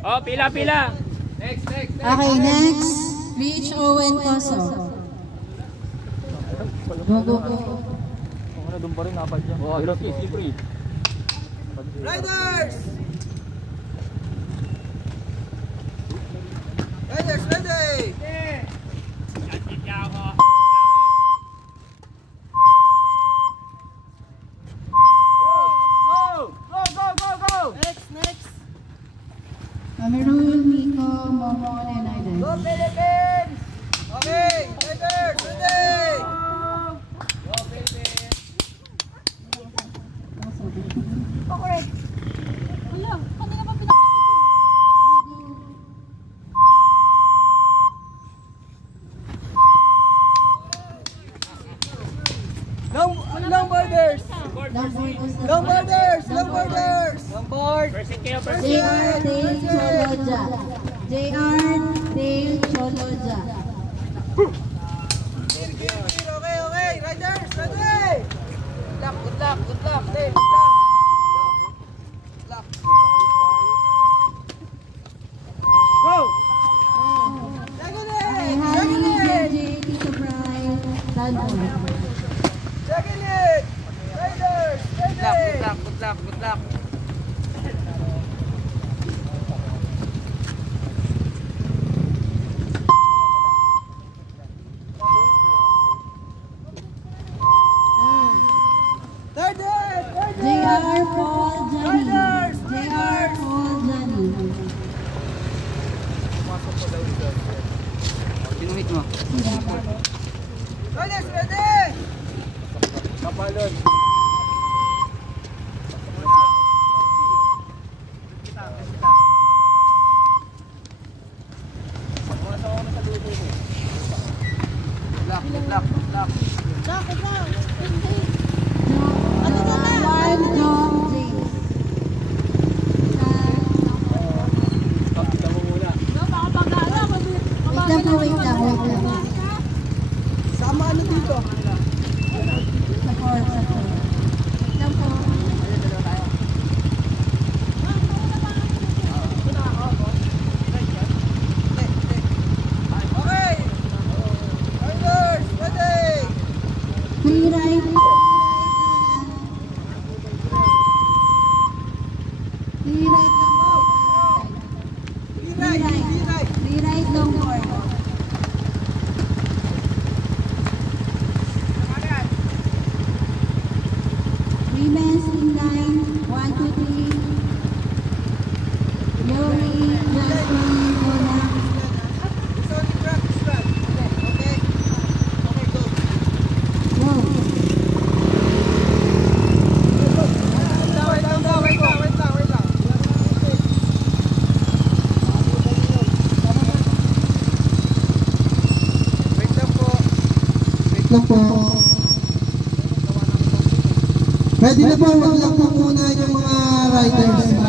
Oh, pila. Next. Okay, next. Rich Owen Coso. Go. Ano doon pa rin napad dyan. Oh, slippery. Riders, ready! Go! Next. Cameroon, Nico, Momon, and Aiden. Go Philippines! Okay, riders, ready! Go Philippines! Correct. Wala, kanina pa pinaka-ready. Long borders! Long borders! Long board! JR Dale Choloja. Okay, riders, ready! Good luck, Dave, good luck. Go! Okay, Harry, JJ, Tito Brian, Tanton. Second it! Riders, ready! Good luck. JR Paul Johnny. Pinuhit mo. Riders, ready! Kapalon. Good luck. Wait lang. Sama ano dito? Support. Lang po. Okay! Riders, ready! Free ride. Free ride long board. Women's inline, 1, 2, 3. Lori, Jasmine, Mona. It's only practice run. Okay, go. Go. Wait lang. Wait lang po. Lang po. Pwede na po, wag lang po muna yung mga riders.